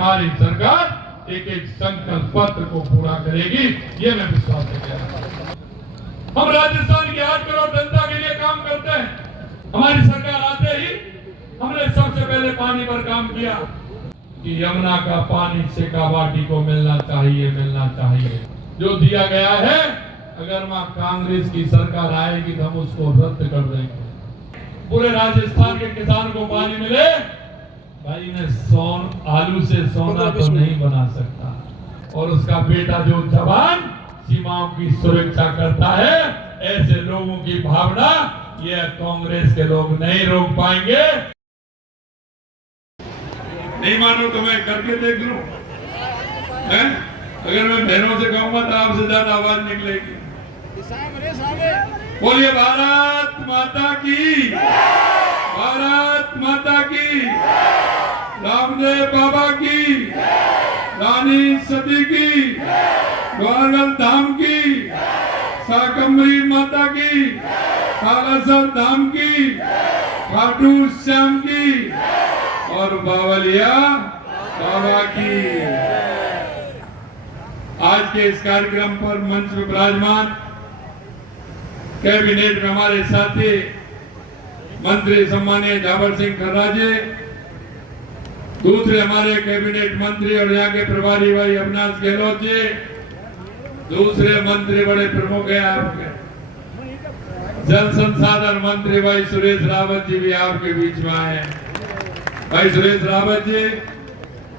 हमारी सरकार एक एक संकल्प पत्र को पूरा करेगी, ये मैं विश्वास से कह रहा हूं। हम राजस्थान की 8 करोड़ जनता के लिए काम करते हैं। हमारी सरकार आते ही हमने सबसे पहले पानी पर काम किया कि यमुना का पानी शेखावाटी को मिलना चाहिए, मिलना चाहिए। जो दिया गया है, अगर वहां कांग्रेस की सरकार आएगी तो हम उसको रद्द कर देंगे। पूरे राजस्थान के किसान को पानी मिले। भाई ने आलू से सोना तो नहीं बना सकता, और उसका बेटा जो जवान सीमाओं की सुरक्षा करता है, ऐसे लोगों की भावना ये कांग्रेस के लोग नहीं रोक पाएंगे। नहीं मानो तो मैं करके देख लूं, अगर मैं बहनों से कहूंगा तो आपसे ज्यादा आवाज निकलेगी। बोलिए भारत माता की, भारत माता की, रामदेव बाबा की, रानी सती की, ग्वारगल धाम की, शाकंभरी माता की, सालासर धाम की, खाटू श्याम की और बावलिया बाबा की। आज के इस कार्यक्रम पर मंच में विराजमान कैबिनेट में हमारे साथी मंत्री सम्मानीय जाबर सिंह खर्रा जी, दूसरे हमारे कैबिनेट मंत्री और यहाँ के प्रभारी भाई अविनाश गहलोत जी, दूसरे मंत्री बड़े प्रमुख हैं आपके, जल संसाधन मंत्री भाई सुरेश रावत जी भी आपके बीच में आए हैं। भाई सुरेश रावत जी,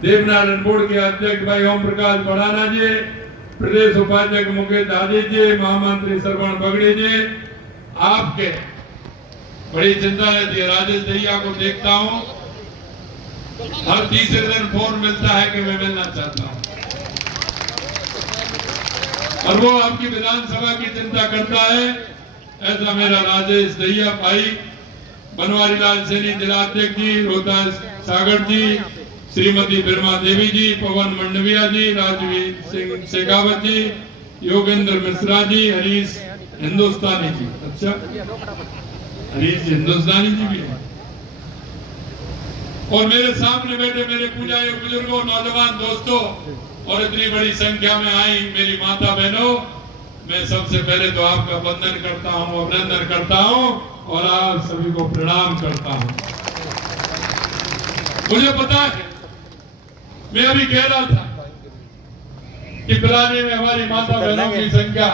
देवनारायण बोर्ड के अध्यक्ष भाई ओम प्रकाश बढ़ाना जी, प्रदेश उपाध्यक्ष मुकेश दादी जी, महामंत्री श्रवण बगड़ी जी, आपके बड़ी चिंता रहती है। राजेश दहिया को देखता हूँ, हर तीसरे दिन फोन मिलता है कि मैं मिलना चाहता हूँ, और वो आपकी विधानसभा की चिंता करता है। ऐसा मेरा राजेश दहिया भाई, बनवारी लाल सैनी जिलाध्यक्ष जी, रोहतास सागर जी, श्रीमती बिरमा देवी जी, पवन मंडविया जी, राजवीर सिंह शेखावत जी, योगेंद्र मिश्रा जी, हरीश हिंदुस्तानी जी, अच्छा हरीश हिंदुस्तानी जी भी है, और मेरे सामने बैठे मेरे पूज्य बुजुर्गों, नौजवान दोस्तों, और इतनी बड़ी संख्या में आई मेरी माता बहनों, मैं सबसे पहले तो आपका वंदन करता हूं, अभिनंदन करता हूं और आप सभी को प्रणाम करता हूं। मुझे पता है, मैं अभी कह रहा था कि पिलाने में हमारी माता बहनों की संख्या,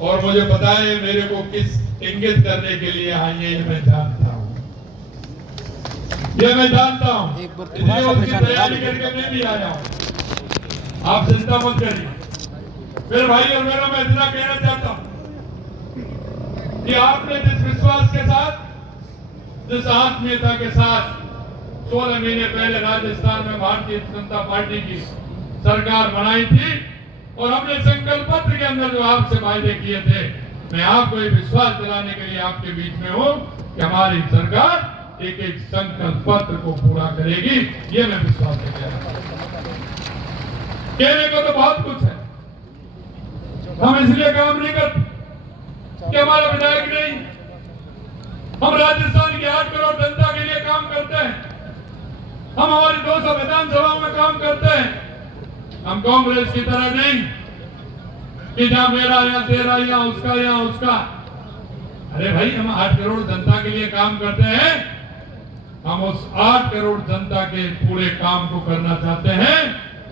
और मुझे पता है मेरे को किस इंगित करने के लिए आई है, ये मैं जानता हूं, ये मैं जानता हूं, इसलिए उसकी तैयारी करके मैं भी आया हूं। आप चिंता मत करिए मेरे भाई और बहनों, मैं इतना कहना चाहता हूं कि आपने जिस विश्वास के साथ, जिस आत्मीयता के साथ 16 महीने पहले राजस्थान में भारतीय जनता पार्टी की सरकार बनाई थी, और हमने संकल्प पत्र के अंदर जो आपसे वायदे किए थे, मैं आपको ये विश्वास दिलाने के लिए आपके बीच में हूं कि हमारी सरकार एक एक संकल्प पत्र को पूरा करेगी, ये मैं विश्वास से कह रहा हूं। कहने को तो बहुत कुछ है, हम इसलिए काम नहीं करते कि हमारा विधायक नहीं, हम राजस्थान की 8 करोड़ जनता के लिए काम करते हैं। हम हमारी 200 विधानसभाओं में काम करते हैं। हम कांग्रेस की तरह नहीं कि जहां मेरा या तेरा या उसका। अरे भाई, हम 8 करोड़ जनता के लिए काम करते हैं। हम उस 8 करोड़ जनता के पूरे काम को करना चाहते हैं,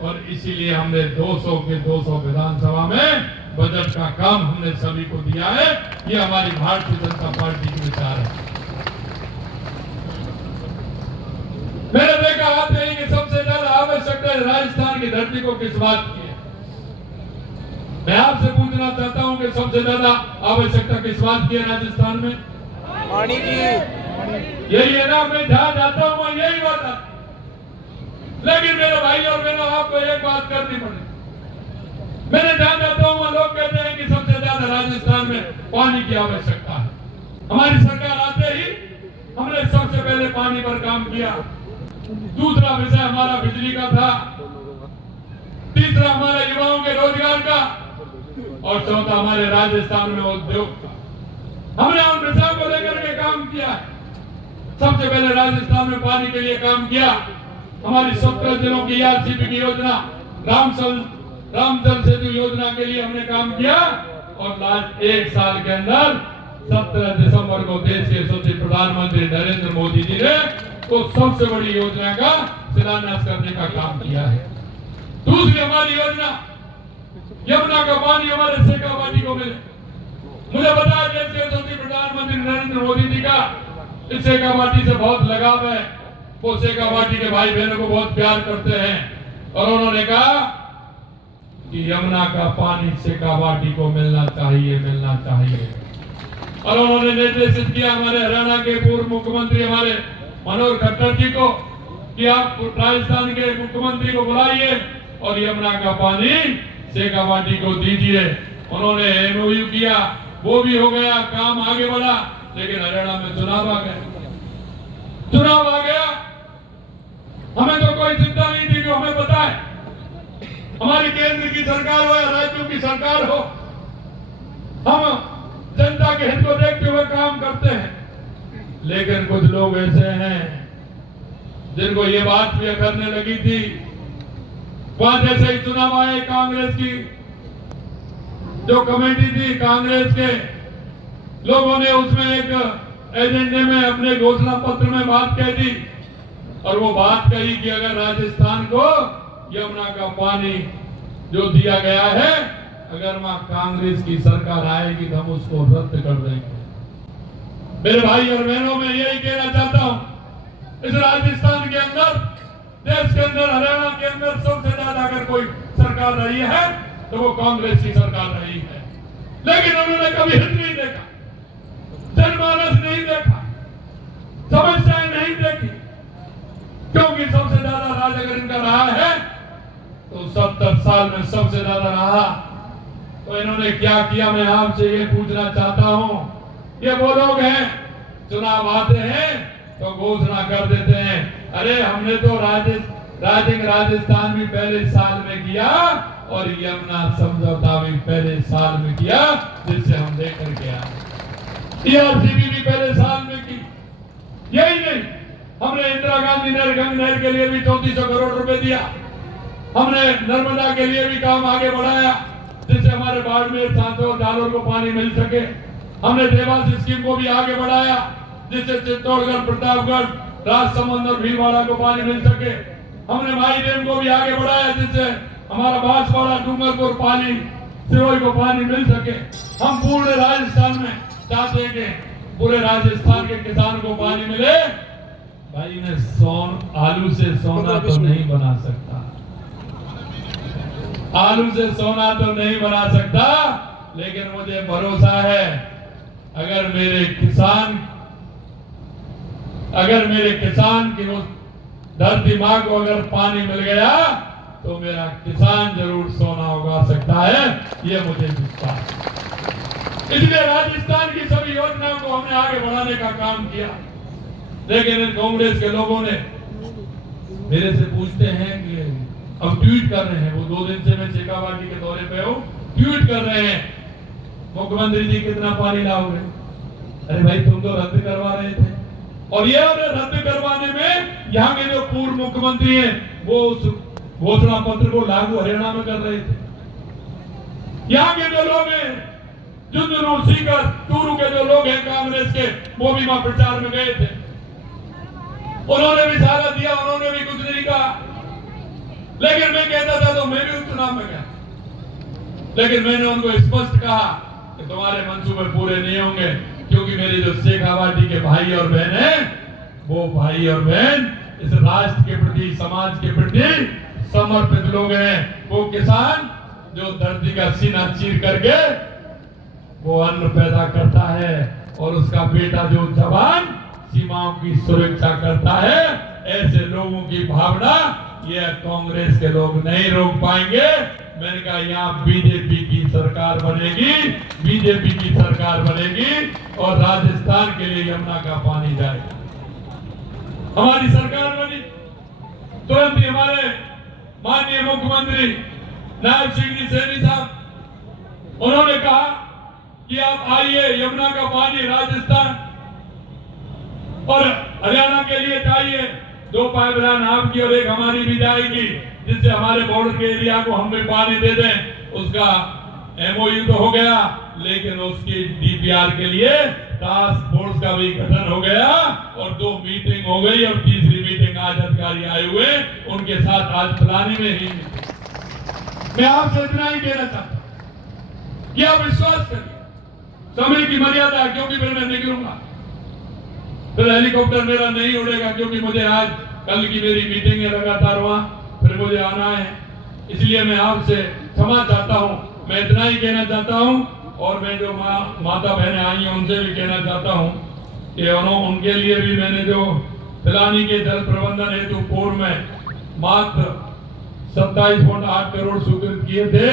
और इसीलिए हमने 200 के 200 विधानसभा में बजट का काम हमने सभी को दिया है। ये हमारी भारतीय जनता पार्टी की विचार है। मैंने देखा आते ही कि सबसे ज्यादा आवश्यकता राजस्थान की धरती को किस बात की है। मैं आपसे पूछना चाहता हूं कि सबसे ज्यादा आवश्यकता किस बात की है राजस्थान में? पानी की। यही है ना, मैं जहां जाता हूं यही बात आती। लेकिन मेरे भाई और बहनों, आपको एक बात करनी पड़ेगी। मैंने जहां जाता हूं लोग कहते हैं कि सबसे ज्यादा राजस्थान में पानी की आवश्यकता है। हमारी सरकार आते ही हमने सबसे पहले पानी पर काम किया। दूसरा विषय हमारा बिजली का था, तीसरा हमारे युवाओं के रोजगार का, और चौथा हमारे राजस्थान में उद्योग का। हमने उन विषयों को लेकर के काम किया। सबसे पहले राजस्थान में पानी के लिए काम किया, हमारी 17 जिलों की आरसीपी की योजना, रामजल सेतु योजना के लिए हमने काम किया और लास्ट 1 साल के अंदर 17 दिसंबर को देश के यशस्वी प्रधानमंत्री नरेंद्र मोदी जी ने तो सबसे बड़ी योजना का शिलान्यास करने का काम किया है। दूसरी हमारी योजना, यमुना का पानी हमारे शेखावाटी को मिले। मुझे पता है देश के यशस्वी प्रधानमंत्री नरेंद्र मोदी जी का इस शेखावाटी से बहुत लगाव है। वो शेखावाटी के भाई बहनों को बहुत प्यार करते हैं और उन्होंने कहा कि यमुना का पानी शेखावाटी को मिलना चाहिए, मिलना चाहिए। और उन्होंने निर्देशित किया हमारे हरियाणा के पूर्व मुख्यमंत्री हमारे मनोहर खट्टर जी को कि आप राजस्थान के मुख्यमंत्री को बुलाइए और यमुना का पानी शेखावाटी को दीजिए। उन्होंने एमओयू किया, वो भी हो गया, काम आगे बढ़ा, लेकिन हरियाणा में चुनाव आ गया। हमें तो कोई चिंता नहीं थी, जो हमें पता है हमारी केंद्र की सरकार हो या राज्यों की सरकार हो, हम जनता के हित को देखते हुए काम करते हैं। लेकिन कुछ लोग ऐसे हैं जिनको ये बात भी करने लगी थी, वहां जैसे ही चुनाव आए, कांग्रेस की जो कमेटी थी, कांग्रेस के लोगों ने उसमें एक एजेंडे में अपने घोषणा पत्र में बात कह दी और वो बात कही कि अगर राजस्थान को यमुना का पानी जो दिया गया है, अगर वहां कांग्रेस की सरकार आएगी तो हम उसको रद्द कर देंगे। मेरे भाई और बहनों, मैं यही कहना चाहता हूं, इस राजस्थान के अंदर, देश के अंदर, हरियाणा के अंदर सबसे ज्यादा अगर कोई सरकार रही है तो वो कांग्रेस की सरकार रही है। लेकिन उन्होंने कभी हित नहीं देखा, जनमानस नहीं देखा, समस्याएं नहीं देखी, क्योंकि सबसे ज्यादा राज अगर इनका रहा है तो 70 साल में सबसे ज्यादा रहा। तो इन्होंने क्या किया, मैं आपसे ये पूछना चाहता हूं। ये वो लोग हैं, चुनाव आते हैं तो घोषणा कर देते हैं, अरे हमने तो राजस्थान भी पहले साल में किया और यमुना समझौता भी पहले साल में किया, जिससे हम लेकर के आए। ईआरसीपी भी पहले साल में की। यही नहीं, हमने इंदिरा गांधी नहर के लिए भी 3400 करोड़ रुपए दिया। हमने नर्मदा के लिए भी काम आगे बढ़ाया, जिससे हमारे बाड़मेर, सांसौर, जालोर को पानी मिल सके। हमने देवास स्कीम को भी आगे बढ़ाया, जिससे चित्तौड़गढ़, प्रतापगढ़, राजसमंद और भीलवाड़ा को पानी मिल सके। हमने माई डैम को भी आगे बढ़ाया, जिससे हमारा बांसवाड़ा, डूंगरपुर, पाली, सिरोही को पानी मिल सके। हम पूरे राजस्थान में चाहते हैं कि पूरे राजस्थान के किसान को पानी मिले। भाई ने आलू से सोना तो नहीं बना सकता, आलू से सोना तो नहीं बना सकता, लेकिन मुझे भरोसा है अगर मेरे किसान की उस धरती मां को अगर पानी मिल गया तो मेरा किसान जरूर सोना उगा सकता है, ये मुझे विश्वास है। इसलिए राजस्थान की सभी योजनाओं को हमने आगे बढ़ाने का काम किया। लेकिन इन कांग्रेस के लोगों ने मेरे से पूछते हैं कि अब ट्वीट कर रहे हैं, वो 2 दिन से मैं शेखावाटी के दौरे पे हूँ, ट्वीट कर रहे हैं, मुख्यमंत्री जी कितना पानी लाओगे? अरे भाई तुम तो रद्द करवा रहे थे, और ये रद्द करवाने में यहाँ के जो पूर्व मुख्यमंत्री हैं वो उस घोषणा पत्र को लागू हरियाणा में कर रहे थे। यहाँ के जो लोग हैं, झुंझुनू, सीकर, चूरू के जो लोग हैं कांग्रेस के, वो भी वहां प्रचार में गए थे, उन्होंने भी सारा दिया, उन्होंने भी कुछ नहीं कहा। लेकिन मैं कहता था तो मैं भी उस चुनाव में गया, लेकिन मैंने उनको स्पष्ट कहा कि तुम्हारे मंसूबे पूरे नहीं होंगे, क्योंकि मेरे जो शेखावाटी के भाई और बहन हैं, वो भाई और बहन इस राष्ट्र के प्रति, समाज के प्रति समर्पित लोग हैं। वो किसान जो धरती का सीना चीर करके वो अन्न पैदा करता है और उसका बेटा जो जवान सीमाओं की सुरक्षा करता है, ऐसे लोगों की भावना ये कांग्रेस के लोग नहीं रोक पाएंगे। मैंने कहा यहाँ बीजेपी की सरकार बनेगी, बीजेपी की सरकार बनेगी और राजस्थान के लिए यमुना का पानी जाएगा। हमारी सरकार बनी, तुरंत ही हमारे माननीय मुख्यमंत्री नायब श्री सैनी साहब, उन्होंने कहा कि आप आइए, यमुना का पानी राजस्थान और हरियाणा के लिए चाहिए, 2 पाइपलाइन आपकी और एक हमारी भी जाएगी, जिससे हमारे बॉर्डर के एरिया को हम भी पानी दे दें। उसका MOU तो हो गया, लेकिन उसकी DPR के लिए टास्क फोर्स का भी गठन हो गया और 2 मीटिंग हो गई और तीसरी मीटिंग आज अधिकारी आए हुए उनके साथ आज फलाने में ही। मैं आपसे इतना ही कहना चाहता हूं कि आप विश्वास करिए, समय की मर्यादा है, क्योंकि फिर मैं निकलूंगा, फिर हेलीकॉप्टर मेरा नहीं उड़ेगा, क्योंकि मुझे आज कल की मेरी मीटिंग है लगातार वहां, फिर मुझे आना है। इसलिए मैं आपसे क्षमा चाहता हूं। मैं इतना ही कहना चाहता हूं और मैं जो माता बहनें आई हैं उनसे भी कहना चाहता हूं कि उनके लिए भी मैंने जो पिलानी के जल प्रबंधन हेतु पूर्व में मात्र 27.8 करोड़ स्वीकृत किए थे,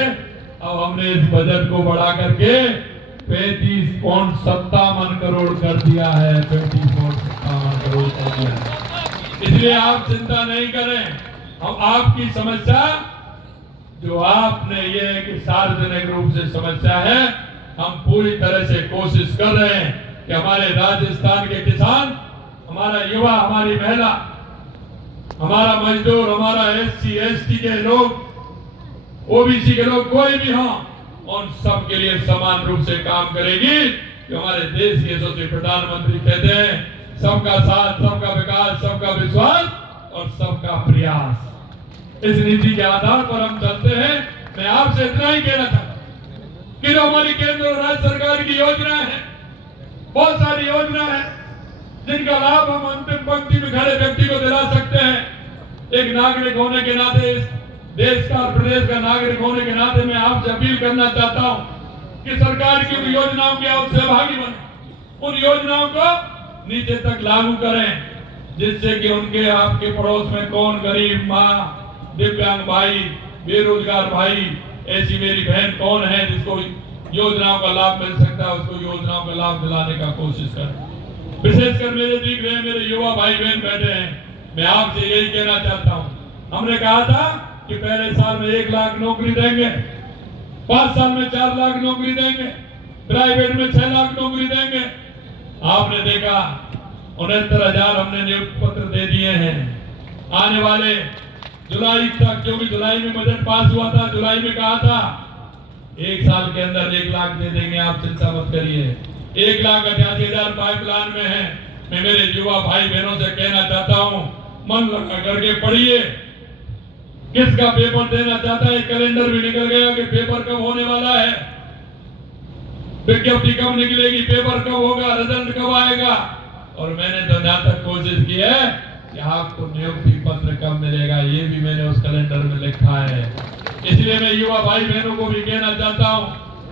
अब हमने इस बजट को बढ़ा करके 35.57 करोड़ कर दिया है। 35.57 करोड़ कर दिया है। इसलिए आप चिंता नहीं करें, हम आपकी समस्या जो आपने ये है कि सार्वजनिक रूप से समस्या है, हम पूरी तरह से कोशिश कर रहे हैं कि हमारे राजस्थान के किसान, हमारा युवा, हमारी महिला, हमारा मजदूर, हमारा SC ST के लोग, OBC के लोग, कोई भी हो, उन सब के लिए समान रूप से काम करेगी। कि हमारे देश के यशस्वी प्रधानमंत्री कहते हैं, सबका साथ, सबका विकास, सबका विश्वास और सबका प्रयास। इस नीति के आधार पर हम चलते हैं। मैं आपसे इतना ही कहना चाहता हूं कि जो हमारी केंद्र और राज्य सरकार की योजना है, बहुत सारी योजना है जिनका लाभ हम अंतिम पंक्ति में खड़े व्यक्ति को दिला सकते हैं। एक नागरिक होने के नाते, इस देश का और प्रदेश का नागरिक होने के नाते मैं आपसे अपील करना चाहता हूं कि सरकार की उन योजनाओं के आप सहभागी बने, उन योजनाओं को नीचे तक लागू करें, जिससे कि उनके आपके पड़ोस में कौन गरीब माँ, दिव्यांग भाई, बेरोजगार भाई, ऐसी मेरी बहन कौन है जिसको योजनाओं का लाभ मिल सकता है, उसको योजनाओं का लाभ दिलाने का कोशिश करें। विशेषकर मेरे दिख रहे हैं, मेरे युवा भाई बहन बैठे हैं, मैं आपसे यही कहना चाहता हूं। हमने कहा था कि पहले साल में 1 लाख नौकरी देंगे, 5 साल में 4 लाख नौकरी देंगे, प्राइवेट में 6 लाख नौकरी देंगे। आपने देखा 69,000 हमने नियुक्ति पत्र दे दिए हैं। आने वाले जुलाई तक, क्योंकि जुलाई में बजट पास हुआ था, जुलाई में कहा था 1 साल के अंदर 1 लाख दे देंगे, आप चिंता मत करिए। 1,88,000 पाइपलाइन में है। मैं मेरे युवा भाई बहनों से कहना चाहता हूं, मन लगा करके पढ़िए, किसका पेपर देना चाहता है। कैलेंडर भी निकल गया कि पेपर कब होने वाला है, विज्ञप्ति कब निकलेगी, पेपर कब होगा, रिजल्ट कब आएगा। और मैंने तो जहां तक कोशिश की है कि आपको नियुक्ति पत्र कब मिलेगा, ये भी मैंने उस कैलेंडर में लिखा है। इसलिए मैं युवा भाई बहनों को भी कहना चाहता हूं,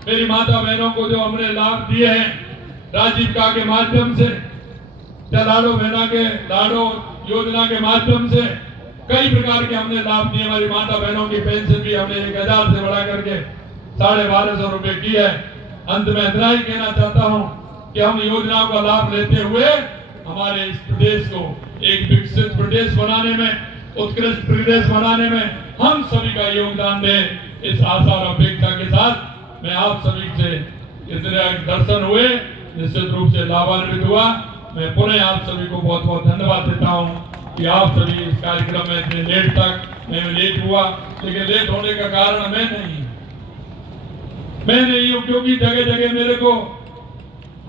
मेरी माता बहनों को जो हमने लाभ दिए हैं राजीव का के माध्यम से, लाडो बहना के लाडो योजना के माध्यम से, कई प्रकार के हमने लाभ दिए। हमारी माता बहनों की पेंशन भी हमने 1,000 से बढ़ा करके 1250 रुपए की है। अंत में इतना ही कहना चाहता हूं कि हम योजनाओं का लाभ लेते हुए हमारे इस प्रदेश को एक विकसित प्रदेश बनाने में, उत्कृष्ट प्रदेश बनाने में हम सभी का योगदान दें। इस आशा और अपेक्षा के साथ मैं आप सभी से इतने दर्शन हुए, निश्चित रूप से लाभान्वित हुआ। मैं पुनः आप सभी को बहुत बहुत धन्यवाद देता हूं कि आप सभी इस कार्यक्रम में इतने लेट तक, मैं लेट हुआ, लेकिन लेट होने का कारण मैं नहीं हूं, क्योंकि जगह जगह मेरे को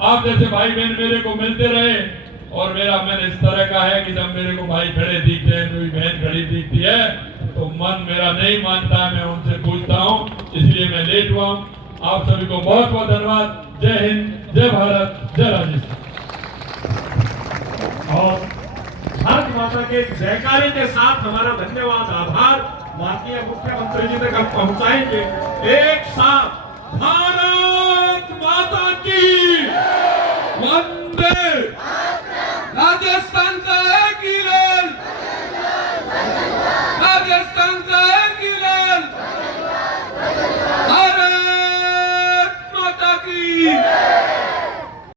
आप जैसे भाई बहन मेरे को मिलते रहे और मेरा मन इस तरह का है कि जब मेरे को भाई खड़े दिखते हैं, मेरी बहन खड़ी दिखती है तो मन मेरा नहीं मानता है, मैं उनसे पूछता हूं, इसलिए मैं लेट हुआ हूं। आप सभी को बहुत बहुत धन्यवाद। जय हिंद, जय भारत, जय राजस्थान। और भारत माता के जयकारे के साथ हमारा धन्यवाद, आभार माननीय मुख्यमंत्री जी तक हम पहुंचाएंगे। एक साथ भारत माता की वंदे, राजस्थान